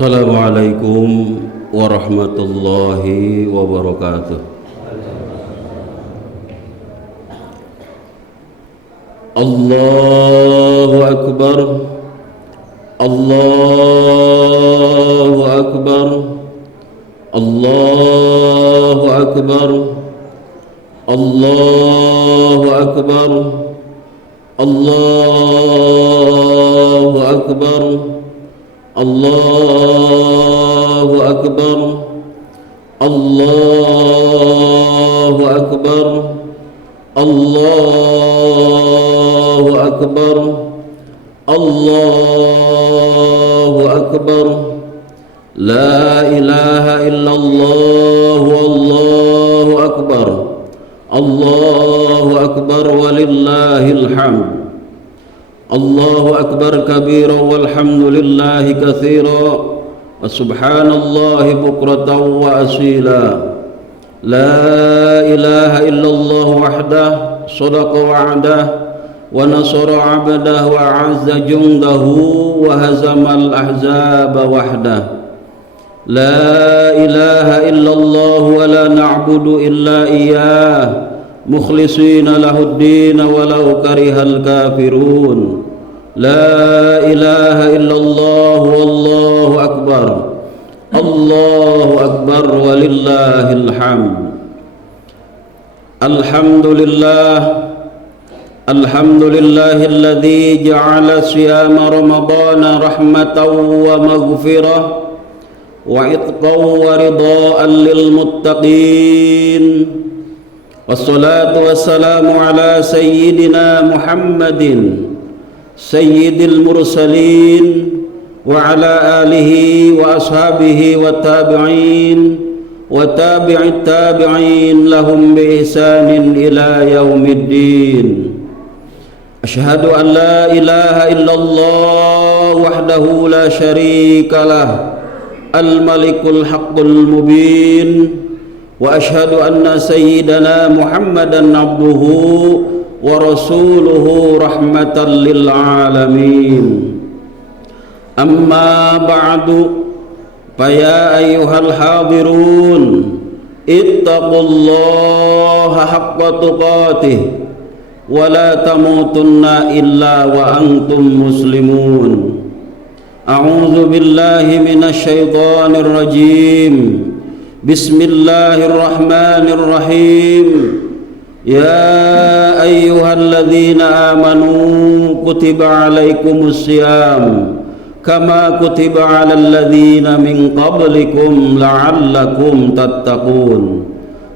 Assalamualaikum warahmatullahi wabarakatuh. Allahu Akbar, Allahu Akbar, Allahu Akbar, Allahu Akbar, Allahu Akbar, Allahu Akbar, Allahu Akbar, Allahu Akbar, Allahu Akbar. La ilaha illallah wallahu akbar. Allahu akbar walillahil hamd. Allahu akbar kabira walhamdulillahi katsira wa subhanallahi bukratan wa asila. La ilaha illallah wahdah sadaqa wa'dah wa nasara 'abdah wa 'azza jundahu wa hazamal ahzaba wahdah. La ilaha illallah wa la na'budu illa iyyah mukhlishina lahuddin walau karihal kafirun. La ilaha illallah wallahu akbar. Allahu akbar walillahil hamd. Alhamdulillah, alhamdulillahilladzi ja'ala siyama ramadana rahmatan wa maghfirah wa itqan wa ridaan lil muttaqin. Wassalatu wassalamu ala sayyidina Muhammadin sayyidil mursalin wa ala alihi wa ashabihi wa tabi'in wa tabi'it tabi'in lahum bi ihsanin ila yaumiddin. Asyhadu an la ilaha illallah wahdahu la syarika lah al-malikul haqqul mubin wa asyhadu anna sayyidana Muhammadan abduhu wa rasuluhu rahmatan lil alamin. Amma ba'du, faya ayyuhal hadirun ittaqullaha haqqa tuqatih wa la tamutunna illa wa antum muslimun. A'udzu billahi minasy syaithanir rajim. Bismillahirrahmanirrahim. Ya ayyuhalladzina amanu kutiba alaikumus syiyam kama kutiba 'alal ladzina min qablikum la'allakum tattaqun.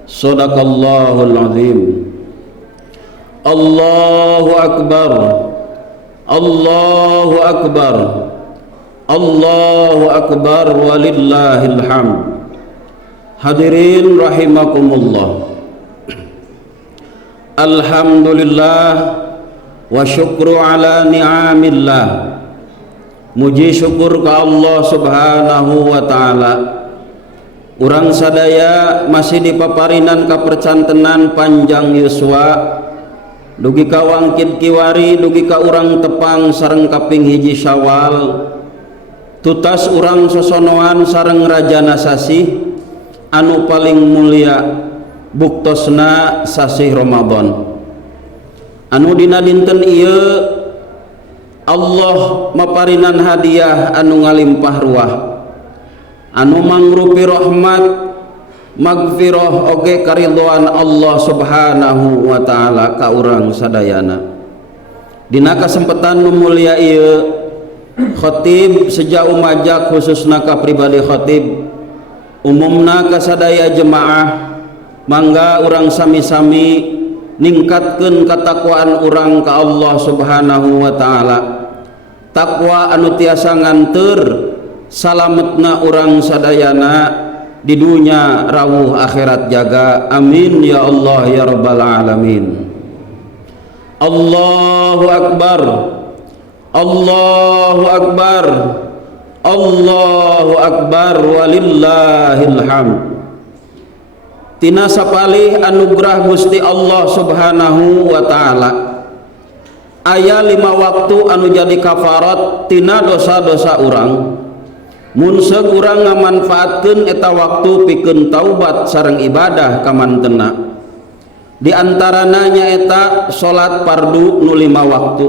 Shadaqallahul azim. Allahu akbar, Allahu akbar, Allahu akbar walillahil hamd. Hadirin rahimakumullah. Alhamdulillah wa syukru ala ni'amillah. Muji syukur ke Allah subhanahu wa ta'ala. Urang sadaya masih dipaparinan kapercantenan panjang yuswa. Dugi ka wangkid kiwari, dugi ka urang tepang sareng kaping hiji Syawal. Tutas urang sosonoan sareng rajana sasih anu paling mulia buktosna sasih Ramadan. Anu dina dinten ieu Allah maparinan hadiah anu ngalimpah ruah, anu mangrupi rahmat magfirah oge karidhoan Allah subhanahu wa ta'ala ka urang sadayana. Dina kasempatan nu mulia ieu khatib sejauh majak khususna ka pribadi khatib, umumna ka sadaya jemaah, mangga urang sami-sami ningkatkeun katakwaan urang ka Allah subhanahu wa ta'ala. Takwa anu tiasa nganteur salametna urang sadayana di dunya rawuh akhirat jaga. Amin ya Allah ya rabbal alamin. Allahu akbar, Allahu akbar, Allahu akbar walillahil hamd. Tina sapalih anugerah Gusti Allah subhanahu wa ta'ala aya 5 waktu anu jadi kafarat tina dosa-dosa urang. mun seug urang ngamanfaatkeun eta waktu pikeun taubat sareng ibadah ka mantena. Di antarana nyaeta salat fardu nu 5 waktu,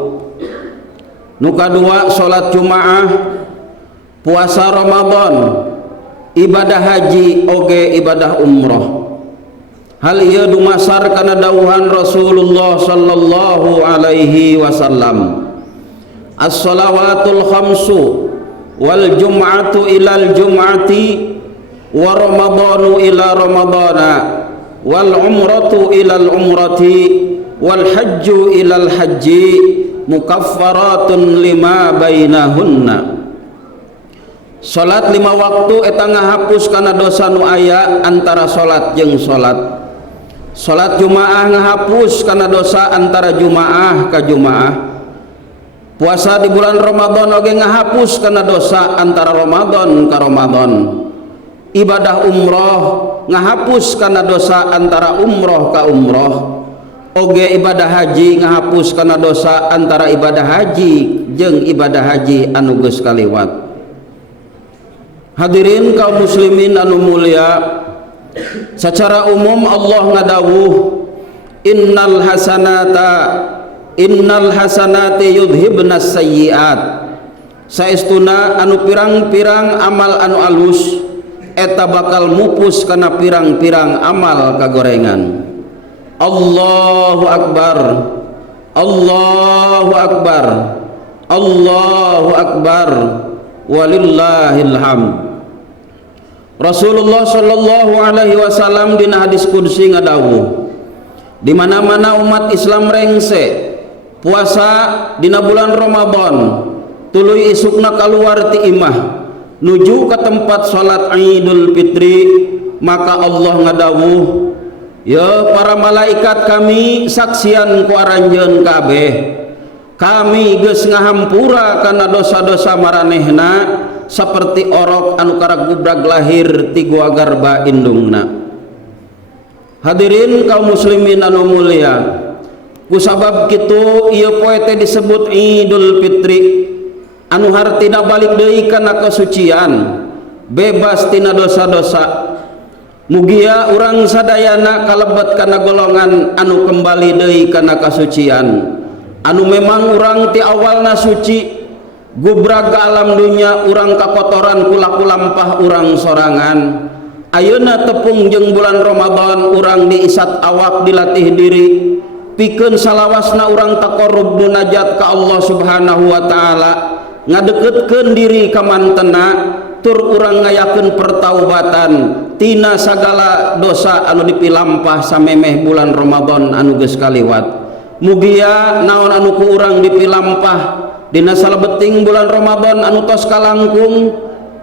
nu kadua salat Jumaah, puasa Ramadan, ibadah haji oge ibadah umroh. Hal ieu dumasar kana dawuhan Rasulullah sallallahu alaihi wasallam, as-shalawatul khamsu wal jum'atu ilal jum'ati wa ramadanu ila ramadana wal umratu ilal umrati wal hajju ilal hajji mukaffaratun lima bainahunna. Salat 5 waktu eta ngahapus kana dosa nu aya antara salat jeung salat. Salat Jumaah ngahapus kana dosa antara Jumaah ka Jumaah. Puasa di bulan Ramadan oge ngahapus kana dosa antara Ramadan ka Ramadan. Ibadah umroh ngahapus kana dosa antara umroh ka umroh. Oge ibadah haji ngahapus kana dosa antara ibadah haji jeung ibadah haji anu geus kaliwat. Hadirin kaum muslimin anu mulia, secara umum Allah ngadawuh, innal hasanati yudhibnas sayyiat. Saestuna anu pirang-pirang amal anu alus eta bakal mupus kana pirang-pirang amal kagorengan. Allahu akbar, Allahu akbar, Allahu akbar, walillahil hamd. Rasulullah sallallahu alaihi wasallam dina hadis qudsi ngadawuh, di mana-mana umat Islam rengse puasa dina bulan Ramadan, tuluy isukna kaluar ti imah nuju ke tempat salat Idul Fitri, maka Allah ngadawuh, ya para malaikat kami saksian ku aranjeun kabeh, kami geus ngahampura kana dosa-dosa maranehna saperti orok anu karagubrak lahir ti gua garba indungna. Hadirin kaum muslimin anu mulia, kusabab kitu ieu poe teh disebut Idul Fitri, anu hartina balik deui kana kasucian, bebas tina dosa-dosa. Mugia urang sadayana kalebet kana golongan anu kembali deui kana kasucian, anu memang urang ti awalna suci, gubrag ka alam dunya urang kakotoran kulaku lampah urang sorangan. Ayeuna tepung jeung bulan Ramadan urang diisat awak dilatih diri pikeun salawasna urang taqarrub munajat ka Allah Subhanahu wa taala, ngadeketkeun diri ka mantena, tur urang ngayakeun pertaubatan tina sagala dosa anu dipilampah samemeh bulan Ramadan anu geus kaliwat. Mugia naon anu ku urang dipilampah dina salebeting bulan Ramadan anu tos kalangkung,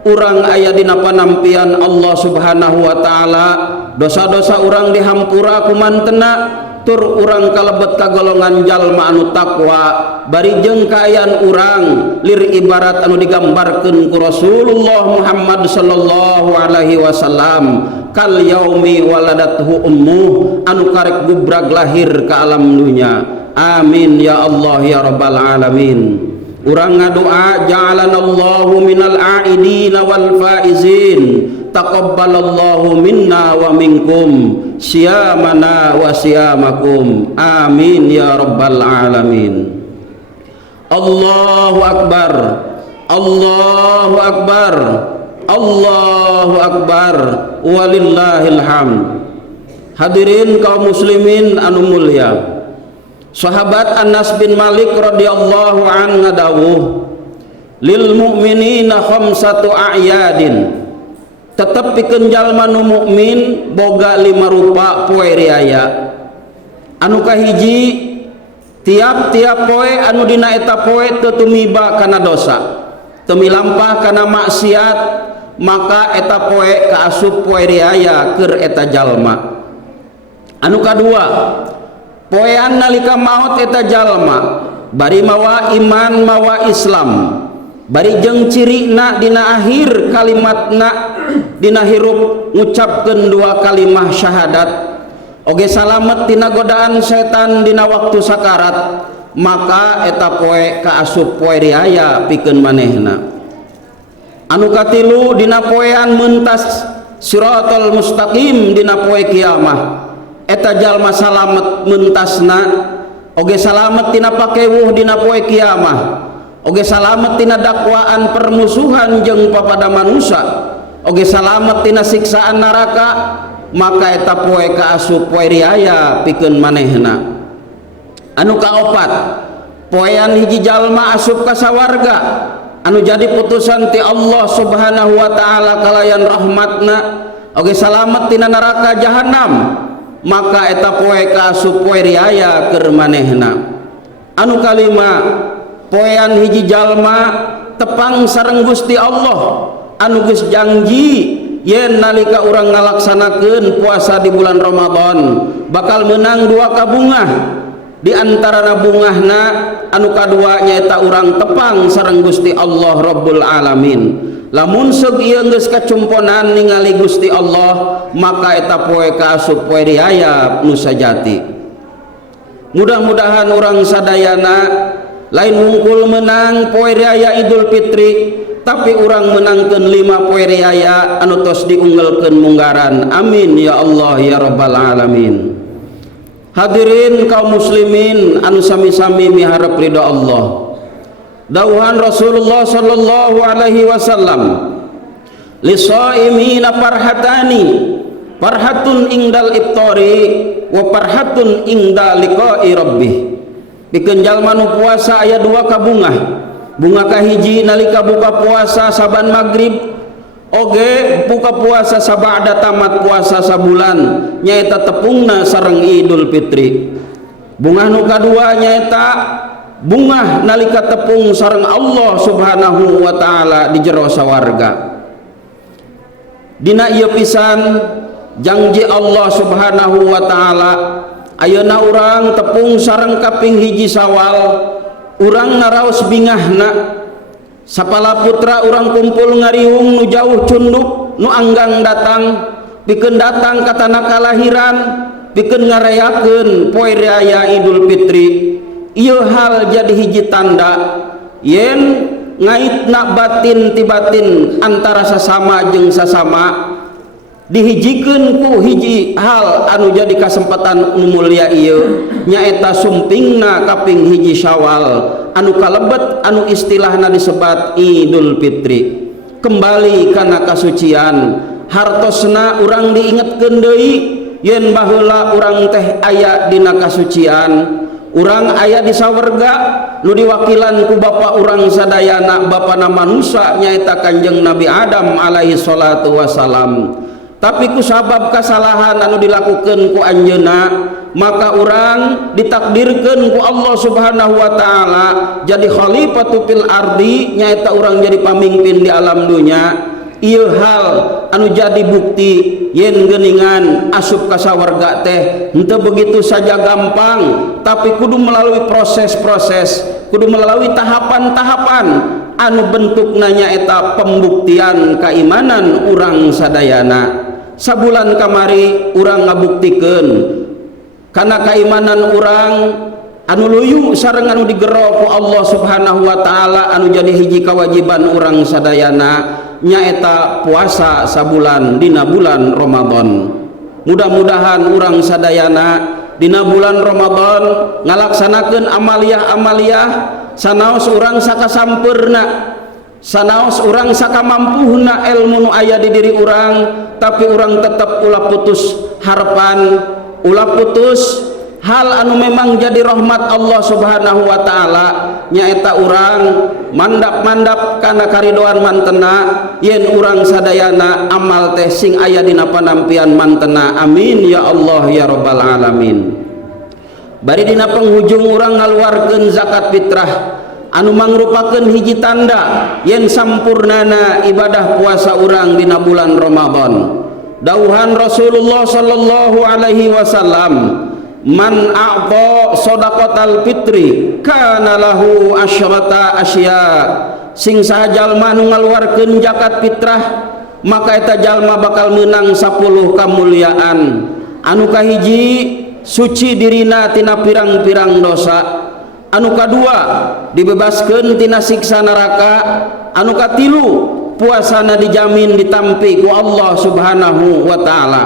urang aya dina panampian Allah Subhanahu wa taala, dosa-dosa urang dihampura ku mantena, tur urang kalebet ka golongan jalma anu takwa. Bari jeung kaayaan urang lir ibarat anu digambarkeun ku Rasulullah Muhammad sallallahu alaihi wasallam, kal yaumi waladathu ummuh, anu karek gubrag lahir ka alam dunya. Amin ya Allah ya rabbal alamin. Urang ngadoa, ja'alanallahu minal a'idina wal faizin, taqabbalallahu minna wa minkum siyamana wa siyamakum, amin ya rabbal alamin. Allahu akbar, Allahu akbar, Allahu akbar, walillahil hamd. Hadirin kaum muslimin anu mulia, sahabat Anas bin Malik radhiyallahu an ngadawuh, lil mu'minina khamsatu a'yadin, tetep pikeun jalma nu mukmin boga 5 rupa poe riaya. Anu kahiji, tiap-tiap poe anu dina eta poe teu tumiba kana dosa, teu milampah kana maksiat, maka eta poe kaasup poe riaya keur eta jalma. Anu kadua, poean nalika maot eta jalma bari mawa iman mawa Islam, bari jeung cirina dina akhir kalimatna dina hirup ngucapkeun 2 kalimah syahadat, oge salamet tina godaan setan dina waktu sakarat, maka eta poe kaasup poe riaya pikeun manehna. anu katilu dina poean mentas siratal mustaqim dina poe kiamah eta jalma salamet mentasna oge salamet tina pakewuh dina poe kiamah oge salamet tina dakwaan permusuhan jeung papada manusia oge salamet tina siksaan neraka maka eta poe kaasup poe riaya pikeun manehna. Anu kaopat poean hiji jalma asup ka sawarga anu jadi putusan ti Allah subhanahu wa ta'ala kalayan rahmatna oge salamet tina neraka jahanam maka eta poe kaasup poe riaya keur manehna. Anu kalima poean hiji jalma tepang sareng Gusti Allah anu geus janji yen nalika urang ngalaksanakeun puasa di bulan Ramadan bakal menang dua kabungah di antara bungahna anu kadua nyaeta urang tepang sareng Gusti Allah Rabbul Alamin. Lamun seug ieu geus kacumponan ningali Gusti Allah maka eta poe kaasup poe riaya nu sajati. Mudah-mudahan urang sadayana lain hungkul menang poe riaya Idul Fitri tapi urang menangkeun 5 poe riaya anu tos diunggelkeun munggaran. Amin ya Allah ya Rabbal Alamin. Hadirin kaum muslimin anu sami-sami miharep ridha Allah. Dawuhan Rasulullah sallallahu alaihi wasallam, "Lisaimina farhatani, farhatun ingdal iftari wa farhatun ingda liqa'i rabbih." Pikeun jalma nu puasa aya 2 kabungah. Bunga kahiji nalika buka puasa saban maghrib oge buka puasa sabada tamat puasa sabulan nyaeta tepungna sareng Idul Fitri. Bunga nu kadua nyaeta bunga nalika tepung sareng Allah subhanahu wa ta'ala di jero sawarga. Dina ieu pisan janji Allah subhanahu wa ta'ala ayeuna urang tepung sareng kaping hiji Sawal urang naraos bingahna sapala putra urang kumpul ngariung nu jauh cunduk nu anggang datang pikeun datang ka tanah kalahiran pikeun ngarayakeun poe raya Idul Fitri. Ieu hal jadi hiji tanda yen ngaitna batin ti batin antara sasama jeung sasama dihijikeun ku hiji hal anu jadi kasempatan nu mulia ieu nyaeta sumpingna kaping hiji Syawal anu kalebet anu istilahna disebat Idul Fitri. Kembali kana kasucian hartosna urang diingetkeun deui yen baheula urang teh aya dina kasucian urang aya di sawarga nu diwakilan ku bapa urang sadayana bapana manusia nyaeta Kanjeng Nabi Adam alaihi salatu wasalam. Tapi ku sabab kesalahan anu dilakukan ku anjeuna maka urang ditakdirkeun ku Allah subhanahu wa ta'ala jadi khalifatu fil ardi nyaeta urang jadi pamimpin di alam dunya. Ieu hal anu jadi bukti yen geuningan asup ka sawarga teh henteu begitu saja gampang tapi kudu melalui proses-proses kudu melalui tahapan-tahapan anu bentukna nyaeta pembuktian keimanan urang sadayana. Sabulan kamari urang ngabuktikeun kana keimanan urang anu luyu sareng anu digero ku Allah subhanahu wa ta'ala anu jadi hiji kewajiban urang sadayana nyaeta puasa sabulan dina bulan Ramadan. Mudah-mudahan urang sadayana dina bulan Ramadan ngalaksanakeun amaliyah-amaliyah sanaos urang sakasampeurna sanaos urang sakamampuhna ilmu nu aya di diri urang tapi urang tetap ulah putus harapan ulah putus hal anu memang jadi rahmat Allah subhanahu wa ta'ala nyaeta urang mandap-mandap kana karidoan mantena yen urang sadayana amal teh sing aya dina panampian mantena. Amin ya Allah ya Rabbal Alamin. Bari dina penghujung urang ngaluarkeun zakat fitrah anu mangrupakeun hiji tanda yen sampurnana ibadah puasa urang dina bulan Ramadan. Dawuhan Rasulullah sallallahu alaihi wasallam, "Man a'ta shadaqatal fitri kana lahu asyrata asya." Sing saha jalma nu ngaluarkeun zakat fitrah maka eta jalma bakal meunang 10 kamuliaan. Anu kahiji suci dirina tina pirang-pirang dosa. Anu kadua dibebaskeun tina siksa neraka. Anu katilu puasana dijamin ditampi ku Allah Subhanahu wa taala.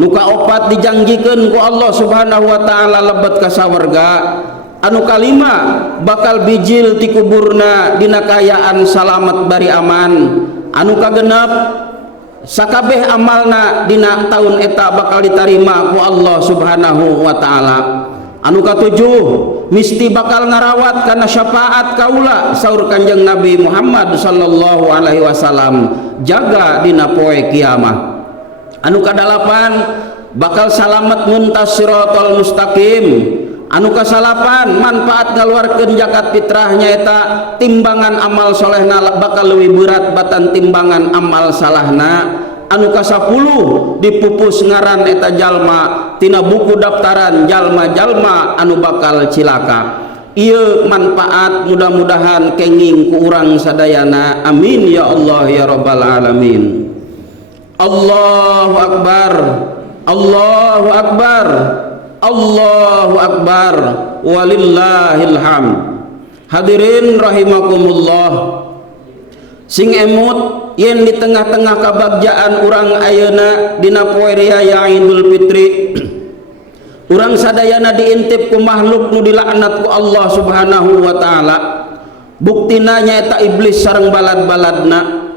Nu kaopat dijanjikeun ku Allah Subhanahu wa taala lebet ka sawarga. Anu kalima bakal bijil ti kuburna dina kayaan salamet bari aman. Anu kagenep sakabeh amalna dina taun eta bakal ditarima ku Allah Subhanahu wa taala. Anu katujuh misti bakal ngarawat kana syafaat kaula saur Kanjeng Nabi Muhammad sallallahu alaihi wasallam jaga dina poe kiamah. Anu kadalapan bakal salamet muntas siratal mustaqim. Anu kasalapan manfaat ngaluarkeun zakat fitrahnya eta timbangan amal solehna bakal leuwih berat batan timbangan amal salahna. Anu kasapuluh dipupus ngaran eta jalma tina buku daftaran jalma-jalma anu bakal cilaka. Ieu manfaat mudah-mudahan kenging ku urang sadayana. Amin ya Allah ya rabbal alamin. Allahu akbar, Allahu akbar, Allahu akbar, walillahil hamd. Hadirin rahimakumullah, sing emut yen di tengah-tengah kabagjaan urang ayeuna dina poe raya Idul Fitri urang sadayana diintip ku makhluk nu dilaknat ku Allah Subhanahu wa taala. Buktina nyaeta iblis sareng balad-baladna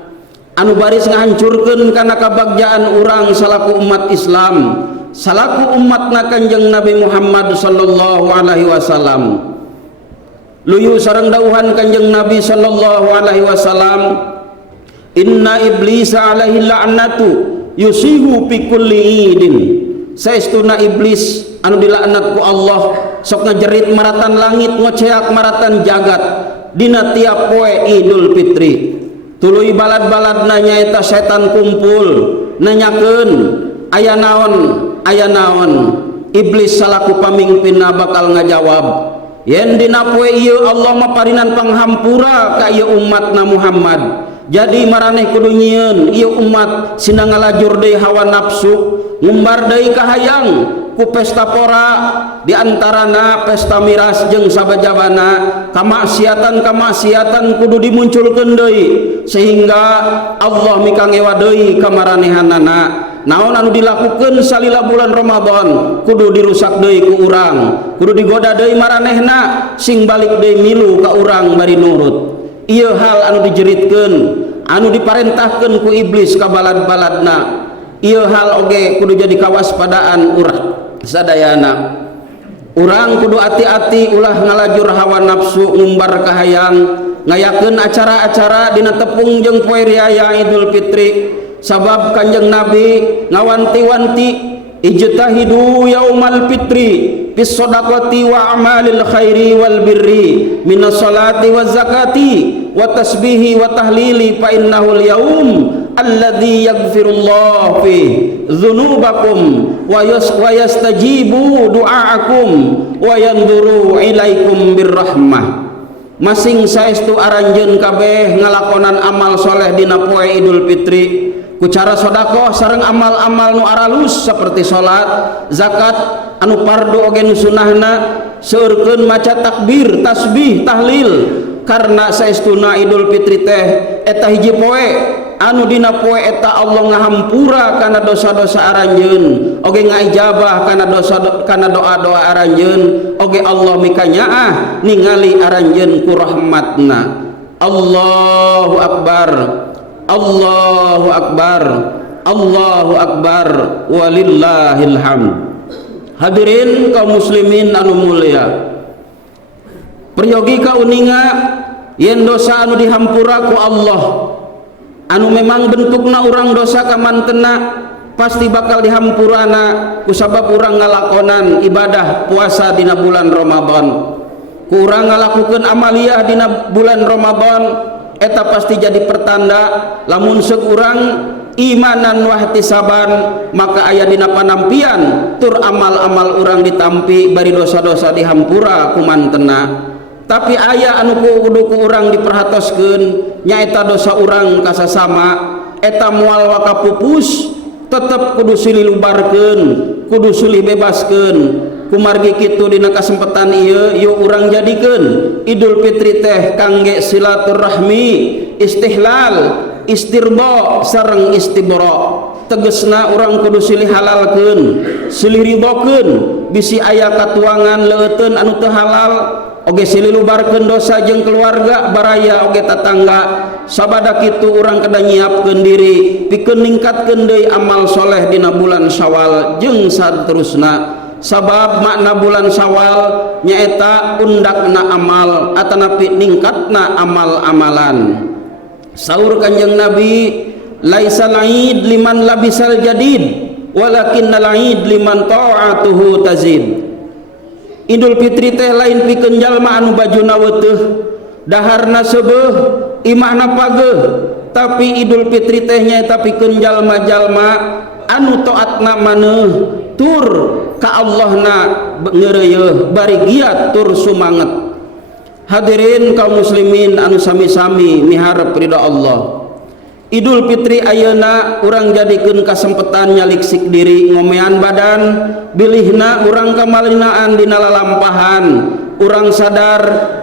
anu baris ngahancurkeun kana kabagjaan urang salaku umat Islam, salaku umatna Kanjeng Nabi Muhammad sallallahu alaihi wasallam. Luyu sareng dawuhan Kanjeng Nabi sallallahu alaihi wasallam, inna iblisa alaihi la'natu yusihu fi kulli idin. Saestuna iblis anu dilaknat ku Allah sok ngajerit maratan langit ngoceak maratan jagat dina tiap poe Idul Fitri. Tuluy balad-baladna nyaeta setan kumpul nanyakeun aya naon. Iblis salaku pamingpinna bakal ngajawab, yen dina poe ieu Allah maparinan panghampura ka ieu umatna Muhammad. Jadi maraneh kudu nyieun ieu umat sina ngalajur deui hawa nafsu, ngumbar deui kahayang ku pesta pora diantarana pesta miras jeung sabajabana kamaksiatan kudu dimunculkeun deui sehingga Allah mikangewa deui ka maranehanana. Naon anu dilakukeun salila bulan Ramadan kudu dirusak deui ku urang, kudu digoda deui maranehna sing balik deui milu ka urang bari nurut. Ieu hal anu dijeritkeun anu diparentahkeun ku iblis ka balad-baladna. Ieu hal oge kudu jadi kawaspadaan urang sadayana. Urang kudu hati-hati ulah ngalajur hawa nafsu ngumbar kahayang ngayakeun acara-acara dina tepung jeung poe raya Idul Fitri. Sabab Kanjeng Nabi ngawanti-wanti ijtahidu yaumal fitri bis shadaqati wa amalil khairi wal birri minas salati waz zakati wa tasbihi wa tahlili fa innahul yaum alladzi yaghfirullahu fi dzunubakum wa yastajibu du'aakum wa yanduru ilaikum birrahmah. Masing saestu aranjeun kabeh ngalakonan amal soleh dina poe Idul Fitri ku cara sedekah sareng amal-amal nu aralus saperti salat, zakat, anu fardu oge nu sunahna, seureurkeun maca takbir, tasbih, tahlil. Karena saestuna Idul Fitri teh eta hiji poe anu dina poe eta Allah ngahampura kana dosa-dosa aranjeun, oge ngaijabah kana doa-doa aranjeun, oge Allah mikanyaah ningali aranjeun ku rahmatna. Allahu akbar, Allahu akbar, Allahu akbar, walillahil hamd. Hadirin kaum muslimin anu mulia, peryogi ka uninga yen dosa anu dihampura ku Allah anu memang bentukna urang dosa kamantena pasti bakal dihampurana kusabab urang ngalakonan ibadah puasa dina bulan Ramadan. Ku urang ngalakukeun amaliyah dina bulan Ramadan eta pasti jadi pertanda lamun seuk urang imanan wahtisaban maka aya dina panampian tur amal-amal urang ditampi bari dosa-dosa dihampura kumantena. Tapi aya anu kudu ku urang diperhatoskeun nyaeta dosa urang kasasama eta moal wakapupus tetep kudu silih lubarkeun, kudu silih bebaskeun. Kumargi kitu dina kasempatan ieu yeuh urang jadikeun Idul Fitri teh kangge silaturahmi, istihlal istirba sareng istibra. Tegesna urang kudu silih halalkeun, silih ridhokeun bisi aya katuangan leuteun anu teu halal, oge silih lubarkeun dosa jeung keluarga baraya oge tatangga. Sabada kitu urang kada nyiapkeun diri pikeun ningkatkeun deui amal soleh dina bulan Syawal jeung saterusna. Sabab makna bulan Syawal nyaeta undakna amal atanapi ningkatna amal-amalan. Saur Kanjeng Nabi, laisa laid liman labisal jadid walakinnal laid liman ta'atuhu tazid. Idul Fitri teh lain pikeun jalma anu bajuna weuteuh, daharna seubeuh, imahna pageuh, tapi Idul Fitri teh nyaeta pikeun jalma-jalma anu taatna maneuh tur ka Allahna ngeureuyeuh bari giat tur sumanget. Hadirin kaum muslimin anu sami-sami miharep ridha Allah. Idul Fitri ayeuna urang jadikeun kasempatan nyaliksik diri ngomean badan, bilihna urang kamalinaan dina lalampahan. Urang sadar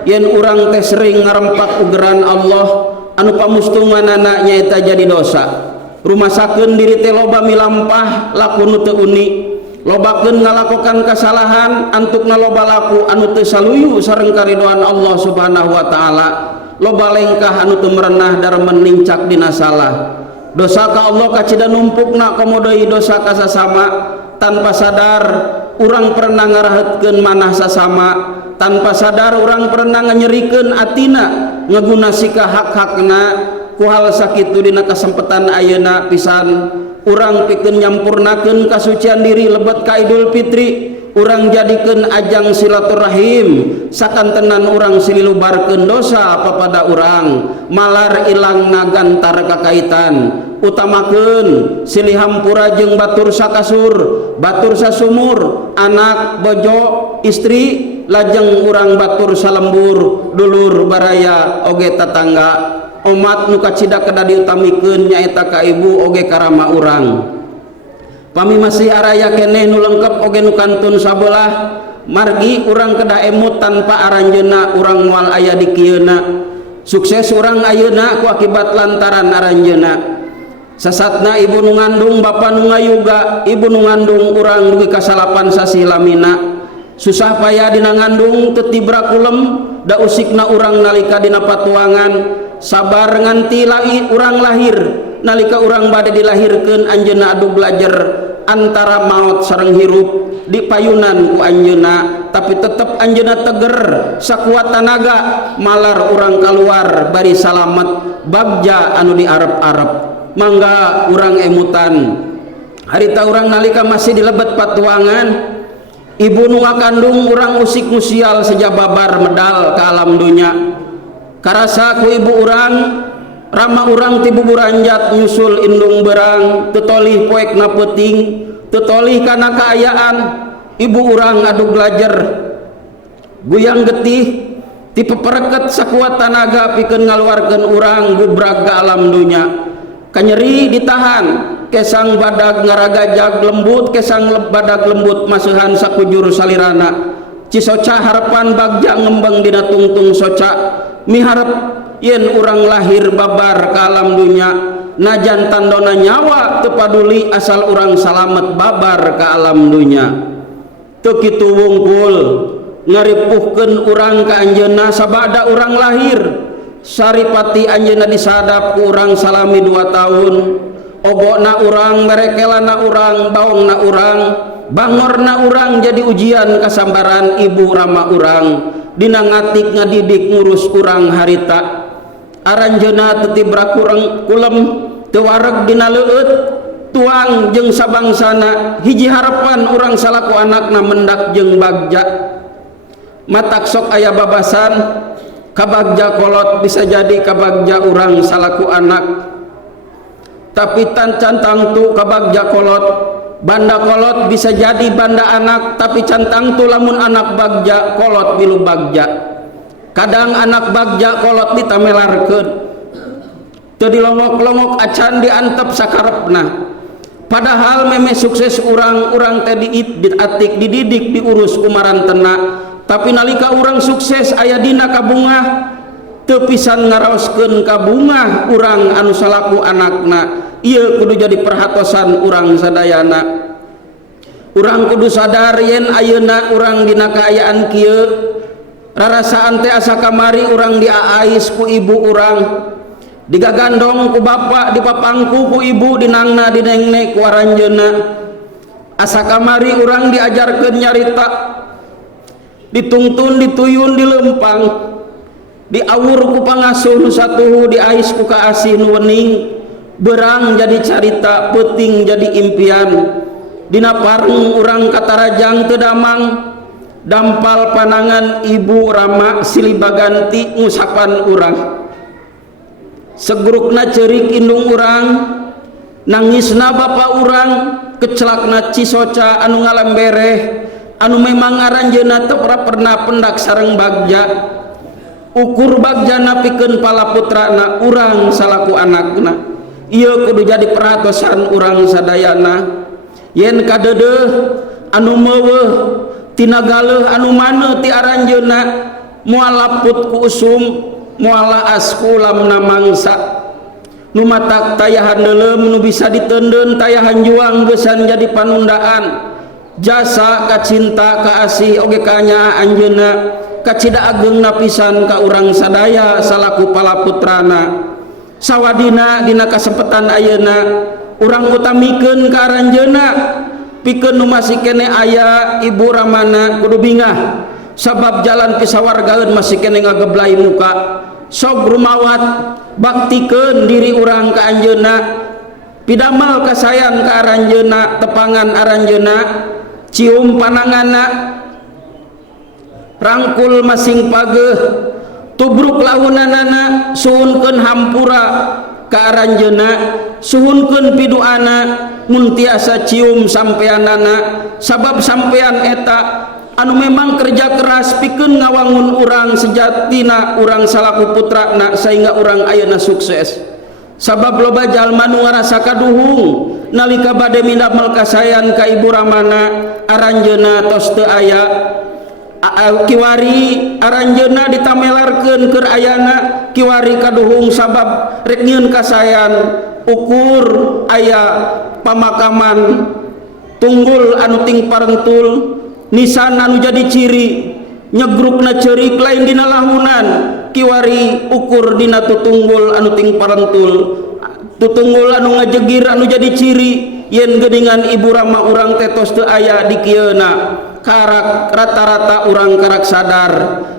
yen urang teh sering ngarempak ugeran Allah anu pamustunganana nyaeta jadi dosa. Rumasakeun diri teh loba milampah laku nu teu uni, lobakeun ngalakokan kasalahan antukna loba laku anu teu saluyu sareng karidoan Allah Subhanahu wa taala, loba lengkah anu teu merenah daremen nincak dina salah. Dosa ka Allah kacida numpukna komo deui dosa ka sasama. Tanpa sadar urang pernah ngarahetkeun manah sasama, tanpa sadar urang pernah nganyerikeun atina ngaguna sika hak-hakna. Ku hal sakitu dina kasempatan ayeuna pisan urang pikeun nyampurnakeun kasucian diri lebet ka Idul Fitri, urang jadikeun ajang silaturahim sakantenan urang sililubarkeun dosa papada urang, malar ilangna gantar kakaitan. Utamakeun silih hampura jeung batur sakasur, batur sasumur, anak, bojo, istri, lajeng urang batur salembur, dulur baraya oge tatangga. Umat nu kacida kada diutamikeun nyaeta ka ibu oge karama urang. Pami masih araya keneh nu lengkep oge nu kantun sabelah, margi urang kada emut tanpa aranjeuna urang moal aya di kieuna. Sukses urang ayeuna ku akibat lantaran aranjeuna. Sasatna ibu nu ngandung bapa nu ngayuga, ibu nu ngandung urang dugi kasalapan sasi lamina. Susah payah dina ngandung teu tibra kulem, da usikna urang nalika dina patuangan. Sabar nganti urang lahir, nalika urang bade dilahirkeun anjeunna adu belajar antara maut sareng hirup di payunan ku anjeunna, tapi tetep anjeunna teger sakuat tanaga malar urang kaluar bari salamet bagja anu diarep-arep. Mangga urang emutan harita urang nalika masih dilebet patuangan, ibu nu ngakandung urang usik musial sejababar medal ke alam dunya. Karasa ku ibu urang rama urang ti buburanjat nyusul indung berang, tetolih poekna peuting, tetolih kana kaayaan. Ibu urang adu belajar guyang getih ti pepereket sakuat tanaga pikeun ngaluarkeun urang bubrag ka alam dunya. Kanyeri ditahan kesang badag ngaragajag lembut, kesang badag lembut masuhan sakujur salirana. Cisoca harapan bagja ngembang dina tungtung soca, miharep yen urang lahir babar ka alam dunya, najan tandona nyawa teu paduli asal urang salamet babar ka alam dunya. Teu kitu wungkul ngaripuhkeun urang ka anjeunna sabada urang lahir, saripati anjeunna disadap ku urang salami 2 tahun, obona urang, merekelana urang, baongna urang, bangorna urang jadi ujian kasambaran ibu rama urang dina ngatik ngadidik ngurus urang harita. Aranjeuna teu tibra kurang kulem, teu wareg dina leueut, tuang jeung sabangsana, hiji harapan urang salaku anakna mendak jeung bagja. Matak sok aya babasan ka bagja kolot bisa jadi ka bagja urang salaku anak, tapi cantang tu ka bagja kolot, banda kolot bisa jadi banda anak, tapi cantang tu lamun anak bagja kolot bilu bagja. Kadang anak bagja kolot ditamelarkeun, teu dilongok-longok acan diantep sakarepna. Padahal meme sukses urang teh diatik, dididik, diurus ku marantena, tapi nalika urang sukses aya dina kabungah teu pisan ngaraoskeun ka bungah urang anu salaku anakna, ieu kudu jadi perhatosan urang sadayana. Urang kudu sadar yen ayeuna urang dina kaayaan kieu rarasaan teh asa kamari urang diaais ku ibu urang, digagandong ku bapa, dipapangku ku ibu, dinangna dinengnek ku aranjeuna. Asa kamari urang diajarkeun nyarita, ditungtun, dituyun, dilempang, diawur ku pangasuh nu satuhu, diais ku kaasih nu wening, berang jadi carita, peuting jadi impian. Dina pareng urang katarajang teu damang, dampal panangan ibu rama silih baganti ngusapan urang. Segrukna ceurik indung urang, nangisna bapa urang, kecelakna cisoca anu ngalembereh, anu memang aranjeuna teu pernah pendak sareng bagja. Ukur bagjana pikeun palaputrana urang salaku anakna, ieu kudu jadi perhatosan urang sadayana. Yen kadeudeuh anu meuweuh tina galeuh anu maneh ti aranjeuna moal laput ku usum, moal laas ku ulamna mangsa, nu matak tayahan deulem nu bisa diteundeun tayahan juang geusan jadi panundaan. Jasa ka cinta ka asih oge kanya anjeunna, kacida ageungna pisan ka urang sadaya salaku palaputrana. Sawadina dina kasempetan ayeuna urang utamikeun ka aranjeuna pikeun nu masih kene aya ibu ramana kudu bingah, sabab jalan pisawargaeun masih kene ngageblai muka. Sok rumawat baktikeun diri urang ka anjeunna, pidamal kasayan ka aranjeunna, tepangan aranjeunna, cium pananganna, rangkul masing pageuh, tubruk lahunanana, suhunkeun hampura ka aranjeunna, suhunkeun piduana, mun tiasa cium sampeanana, sabab sampean eta anu memang kerja keras pikeun ngawangun urang sejatina urang salaku putrana sehingga urang ayeuna sukses. Sabab loba jalma nu ngarasa kaduhung nalika bade mindamel kasayan ka ibu ramana, aranjeuna tos teu aya. Kiwari aranjeuna ditamelarkeun keur ayana, kiwari kaduhung sabab rek nyieun kasayan, ukur aya pamakaman tunggul anu ting parentul, nisan anu jadi ciri, nyegrukna ceurik lain dina lahunan, kiwari ukur dina tutunggul anu ting parentul, tutunggul anu ngajegir anu jadi ciri yen geuningan ibu rama urang teh tos teu aya di kieuna. Karak rata-rata urang karak sadar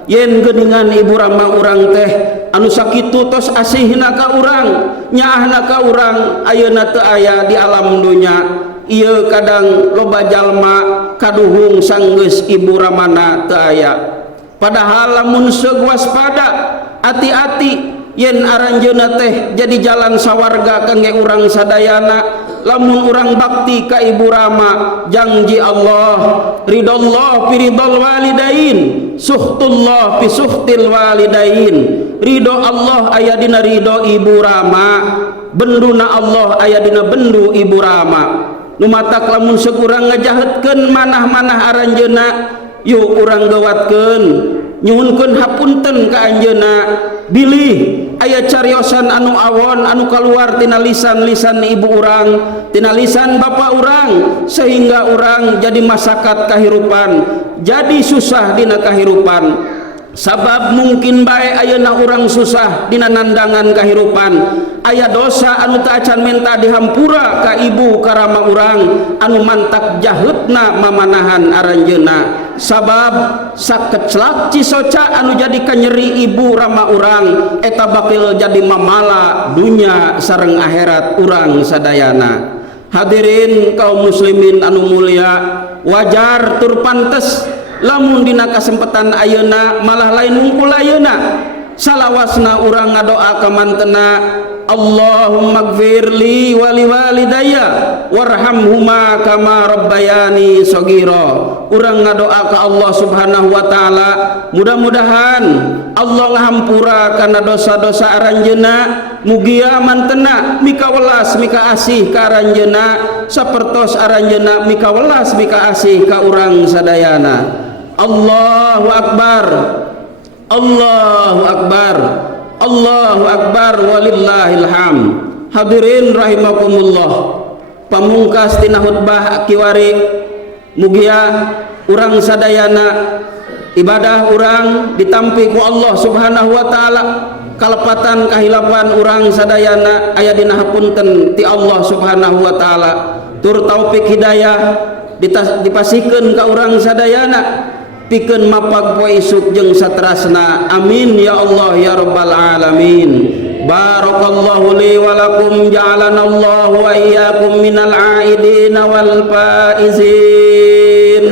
yen geuningan ibu rama urang teh anu sakitu tos asihna ka urang, nyaahna ka urang ayeuna teu aya di alam dunya. Ieu kadang loba jalma kaduhung sanggeus ibu ramana teu aya. Padahal lamun seug waspada, hati-hati yen aranjeuna teh jadi jalan sawarga kangge urang sadayana. Lamun urang bakti ka ibu rama, janji Allah, ridallah fi ridal walidain, suhtullah fi suhtil walidain. Ridho Allah aya dina ridho ibu rama, benduna Allah aya dina bendu ibu rama. Nu matak lamun seug urang ngajahetkeun manah-manah aranjeuna, yuk urang gawatkeun, nyuhunkeun hapunten ka anjeunna. Bilih aya cariosan anu awon anu kaluar tina lisan-lisan ibu urang, tina lisan bapa urang, sehingga urang jadi masakat kahirupan, jadi susah dina kahirupan. Sabab mungkin bae ayeuna urang susah dina nandangan kahirupan, aya dosa anu teu acan menta dihampura ka ibu ka rama urang anu mantak jaheutna mamanahan aranjeuna. Sabab sakeclak cisoca anu jadi kanyeri ibu rama urang eta bakil jadi mamala dunya sareng akhirat urang sadayana. Hadirin kaum muslimin anu mulia, wajar tur pantes lamun dina kasempatan ayeuna malah lain wungkul ayeuna salawasna urang ngadoa ka mantena, Allahumma gfirli wa liwalidayya warhamhuma kama rabbayani shaghira. Urang ngadoa ka Allah Subhanahu wa taala, mudah-mudahan Allah ngahampura kana dosa-dosa aranjeuna, mugia mantena mika welas mika asih ka aranjeuna sapertos aranjeuna mika welas mika asih ka urang sadayana. Allahu akbar, Allahu akbar. Allahu Akbar walillahil hamd. Hadirin rahimakumullah, pamungkas tina khutbah kiwari mugia urang sadayana ibadah urang ditampi ku Allah Subhanahu wa taala, kalepatan kahilapan urang sadayana aya dina hapunten ti Allah Subhanahu wa taala, tur taufik hidayah dipasikeun ka urang sadayana pikeun mapag poe isuk jeung saterasna. Amin ya Allah ya rabbal alamin. Barakallahu li wa lakum, ja'alanallahu wa iyyakum minal aidin wal faizin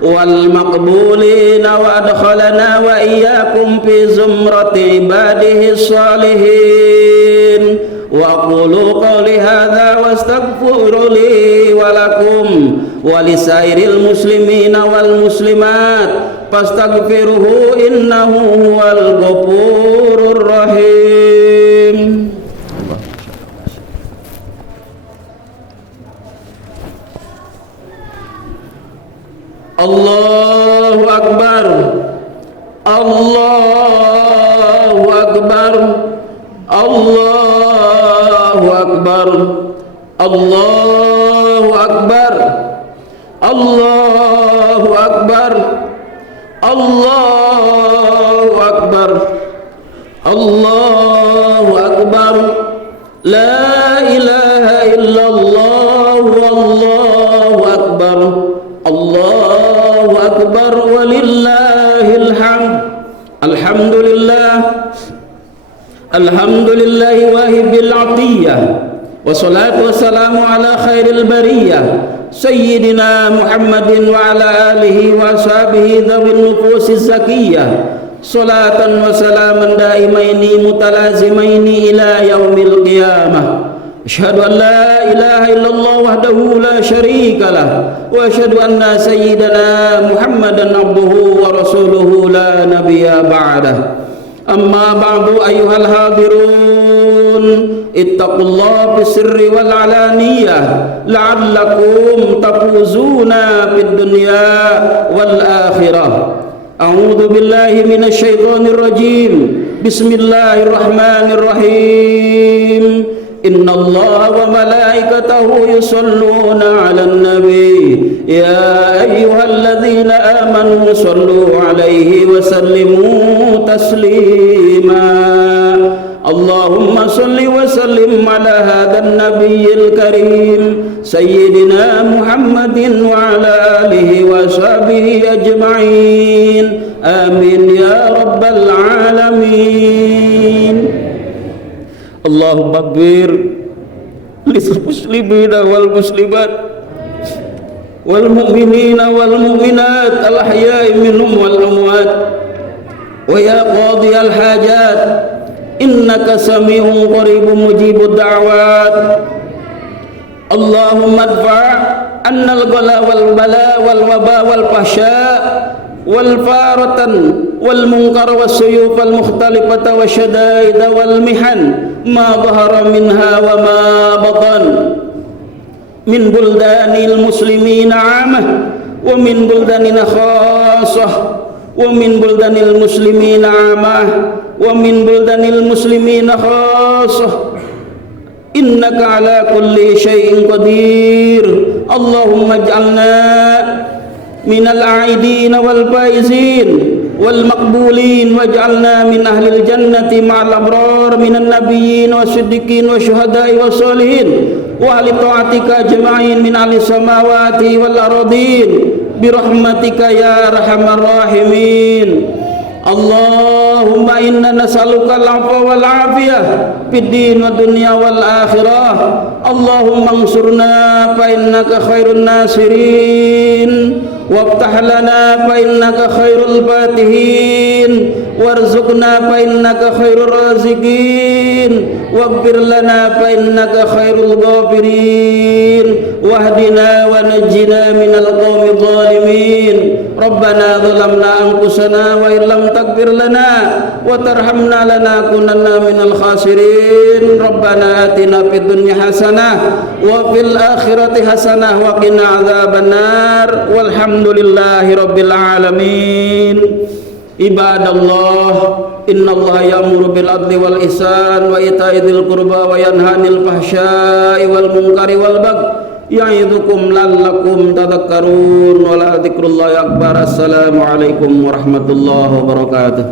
wal maqbulin wa adkhalana wa iyyakum fi zumrati ibadihi salihin. Wa qulu qawli hadza wastaghfiru li wa lakum wa lisairil muslimina wal muslimat fastaghfiruhu innahu huwal ghafurur rahim. Allahu Akbar, Allahu Akbar, Allahu Akbar, Allahu Akbar, Allahu Akbar, Allahu Akbar, Allahu Akbar, la ilaha illallah, wallahu akbar, Allahu akbar walillahil hamd. Alhamdulillah, alhamdulillahi wahibil atiyah, wassalatu wassalamu ala khairil bariyah sayyidina Muhammadin wa ala alihi wa ashabihi dhawin nufusiz zakiyah, salatan wa salaman daimaini mutalazimaini ila yaumil qiyamah. Asyhadu an la ilaha illallah wahdahu la syarika lah, wa asyhadu anna sayyidana Muhammadan abduhu wa rasuluhu la nabiyya ba'dah. Amma ba'du ayyuhal hadirun, ittaqullaha bisirri wal alaniyah la'allakum tafuzuna fid dunya wal akhirah. A'udzu billahi minasy syaithanir rajim. Bismillahirrahmanirrahim. Innallaha wa malaikatahu yusholluna 'alan nabi ya ayyuhalladzina amanu shallu 'alaihi wa sallimu taslima. Allahumma shalli wa sallim ala hadan nabiyil karim sayyidina Muhammadin wa ala alihi wa sahbihi ajma'in. Amin ya rabbal alamin. Allahumma ighfir lil muslimina wal muslimat wal mu'minina wal mu'minat al ahya'i minhum wal amwat wa ya qadiyal hajat innaka sami'un qaribun mujibud da'wat. Allahumma adfa' anna al-ghala wal bala wal waba wal fahsya wal faratan wal munkar was suyuf al mukhtalifata wasyadaid wal mihan ma dhahara minha wa ma batan min buldanil muslimina 'amah wa min buldanina khassah wa min buldanil muslimina 'amah wa min buldanil muslimina khassah. Innaka ala kulli syai'in qadir. Allahumma ij'alna minal a'idin wal faizin wal maqbulin waj'alna min ahlil jannati ma'al abrar minan nabiyyin wasiddiqin wasyuhada'i wassalihin wa ahli ta'atika ajma'in min ahli samawati wal ardin birahmatika ya arhamar rahimin. Allahumma inna nas'aluka al-'afwa wal 'afiyah fid din wad dunya wal akhirah. Allahumma ansurna fa innaka khairun nasirin waftah lana fa innaka khairul fatihin warzuqna fa innaka khairur raziqin waghfir lana fa innaka khairul ghafirin wahdina wa najjina minal qaumidh dhalimin. Rabbana zalamna anfusana wa illam taghfir lana wa tarhamna lanakunanna minal khasirin. Rabbana atina fid dunya hasanah wa fil akhirati hasanah wa qina adzabannar walhamdulillahi rabbil alamin. Ibadallah, innallaha ya'muru bil adli wal ihsan wa ita'i dzil qurba wa yanha 'anil fahsya'i wal munkari wal baghi ya'idzukum la'allakum tadhakkarun. Wa la dzikrullahi akbar. Assalamu alaikum warahmatullahi wabarakatuh.